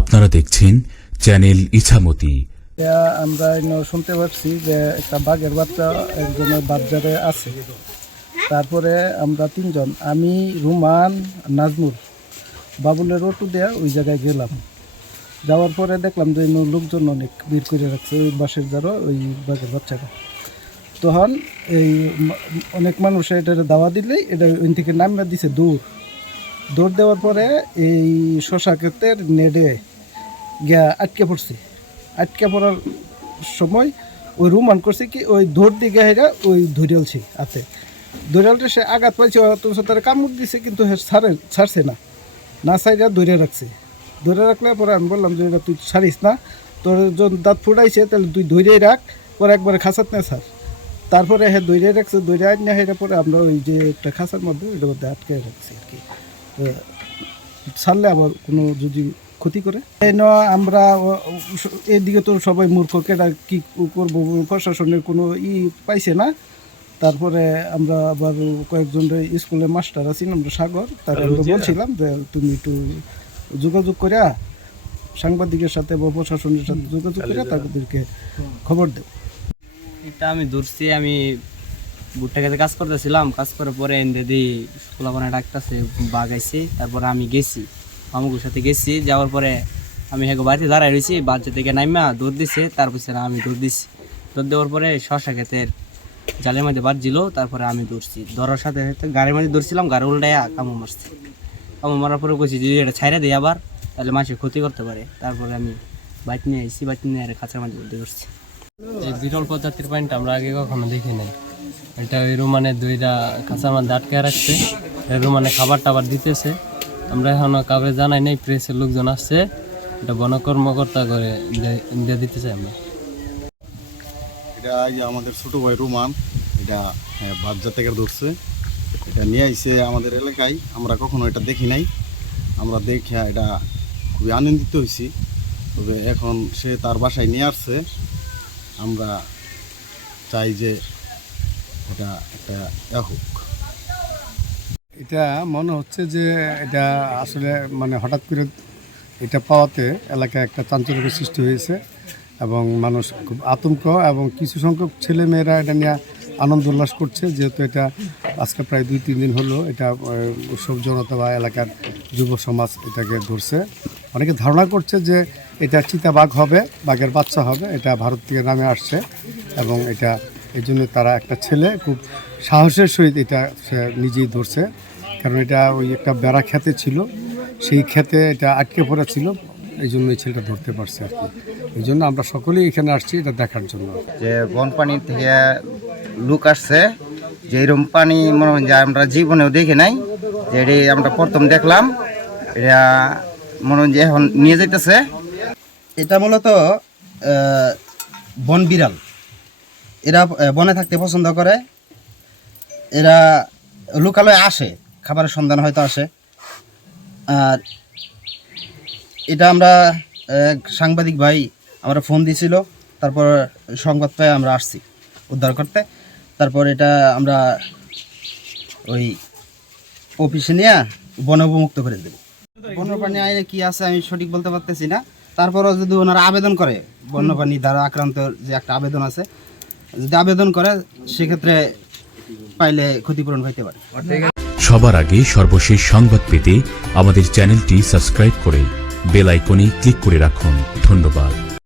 আপনারা দেখছেন চ্যানেল ইছামতি। আমরা শুনতে পাচ্ছি যে একটা বাঘের বাচ্চা একজনের বাচ্চারে আছে। তারপরে আমরা তিনজন, আমি, রুমান, নাজমুল। বাবুলের অটো দেয়া ওই জায়গায় গেলাম। যাওয়ার পরে দেখলাম যে লোকজন অনেক ভিড় করে রাখছে ওই বাসের যারও ওই বাঘের বাচ্চাটা। তখন এই অনেক মানুষ এটা দাওয়া দিলেই এটা ওই থেকে নামিয়ে দিছে দূর। দৌড় দেওয়ার পরে এই শশা ক্ষেতের নেডে গিয়া আটকে পড়ছি। আটকে পড়ার সময় ওই রুমান করছে কি, ওই দৌড় দিকে হেরা ওই ধরিয়ালছে হাতে। ধরিয়ালটা সে আঘাত পাইছে, অথচ তারা কামড় দিছে, কিন্তু ছাড়ে ছাড়ছে না। না সাইডা ধরে রাখছে। ধরে রাখলে পরে আমি বললাম যে, এটা তুই ছাড়িস না। তোর যখন দাঁত ফুটাইছে, তাহলে তুই ধরেই রাখ, পরে একবারে খাসাত না ছাড় তারপরে হ্যাঁ দৈরে রাখছে দৈরে না হেরে পরে আমরা ওই যে একটা খাসার মধ্যে ওইটার মধ্যে আটকে রাখছি আর কি। ছাড়লে আবার কোনো যদি ক্ষতি করে? এই ন আমরা এদিকে তো সবাই মূর্খ কেটা কি করব? প্রশাসনের কোনো ই পাইছে না। তারপরে আমরা আবার কয়েকজন স্কুলের মাস্টার আছি আমরা সাগর তাকে আমরা বলছিলাম যে তুমি একটু যোগাযোগ করে সাংবাদিকের সাথে বা প্রশাসনের সাথে যোগাযোগ করে তাদেরকে খবর দেব এটা আমি ধরছি আমি ভুট্টা খেতে কাজ করতেছিলাম, কাজ করার পরে দিদি পোলাপানা ডাকতেছে, বাগাইছি, তারপরে আমি গেছি মামুকুর সাথে গেছি, যাওয়ার পরে আমি হেগো বাড়িতে দাঁড়ায় রয়েছি বাচ্চা থেকে নাইমা দৌড় দিছে তারপর আমি দৌড় দিছি। দৌড় দেওয়ার পরে শশা ক্ষেতের জালের মধ্যে বাজছিল তারপরে আমি দৌড়ছি। ধরার সাথে গাড়ির মধ্যে দৌড়ছিলাম, গাড়ি উল্টাইয়া কামু মারছি। কামড় মারার পরে কইছি, যদি এটা ছাইড়ে দিই আবার, তাহলে মানুষের ক্ষতি করতে পারে। তারপরে আমি বাইক নিয়ে এসেছি বাইক নিয়ে আর খাঁচার উঠতে করছি এই বিরল প্রজাতির পানিটা আমরা আগে কখনো দেখি নাই। এটা ওই রুমানে দুইটা কাঁচার মধ্যে আটকে রাখছে। রুমানে খাবার টাবার দিতেছে। আমরা এখনও কাউকে জানাই নাই প্রেসের লোকজন আসছে। এটা বন কর্মকর্তা করে দিয়ে দিতেছে আমরা। এটা আমাদের ছোট ভাই রুমান এটা হ্যাঁ, বাচ্চা থেকে ধরছে। এটা নিয়ে আইসে আমাদের এলাকায়। আমরা কখনো এটা দেখি নাই। আমরা দেখে এটা খুবই আনন্দিত হয়েছি তবে এখন সে তার বাসায় নিয়ে আসছে। আমরা চাই যে এটা একটা হোক। এটা মনে হচ্ছে যে এটা আসলে মানে হঠাৎ করে এটা পাওয়াতে এলাকায় একটা চাঞ্চল্যের সৃষ্টি হয়েছে এবং মানুষ খুব আতঙ্ক এবং কিছু সংখ্যক ছেলে মেয়েরা এটা নিয়ে আনন্দ উল্লাস করছে, যেহেতু এটা আজকে প্রায় দুই, তিন দিন হলো এটা উৎসব জনতা বা এলাকার যুব সমাজ এটাকে ধরছে। অনেকে ধারণা করছে যে এটা চিতাবাঘ হবে, বাঘের বাচ্চা হবে, এটা ভারত থেকে নামে আসছে এবং এটা এই জন্য তারা একটা ছেলে খুব সাহসের সহিত এটা সে নিজেই ধরছে। কারণ এটা ওই একটা বেড়া খেতে ছিল সেই খেতে এটা আটকে পড়া ছিল এই জন্য এই ছেলেটা ধরতে পারছে আর কি। এই জন্য আমরা সকলেই এখানে আসছি এটা দেখার জন্য। যে বন পানি থেকে লুক আসছে যে এরকম পানি মনে হয় যে আমরা জীবনেও দেখি নাই যে এটি আমরা প্রথম দেখলাম এটা মনে হয় যে এখন নিয়ে যাইতেছে। এটা মূলত বন বিড়াল। এরা বনে থাকতে পছন্দ করে। এরা লোকালয়ে আসে, খাবারের সন্ধান হয়তো আসে। আর এটা আমরা সাংবাদিক ভাই আমরা ফোন দিয়েছিল তারপর সংবাদ পেয়ে আমরা আসছি উদ্ধার করতে। তারপর এটা আমরা ওই অফিসে নিয়ে বনবমুক্ত করে দেব। বন্যপ্রাণী আইনে কি আছে আমি সঠিক বলতে পারতেছি না। তারপরও যদি ওনারা আবেদন করে, বন্যপ্রাণী দ্বারা আক্রান্ত যে একটা আবেদন আছে যদি আবেদন করে, সেক্ষেত্রে পাইলে ক্ষতিপূরণ হইতে পারে। সবার আগে সর্বশেষ সংবাদ পেতে আমাদের চ্যানেলটি সাবস্ক্রাইব করে বেল আইকনে ক্লিক করে রাখুন। ধন্যবাদ।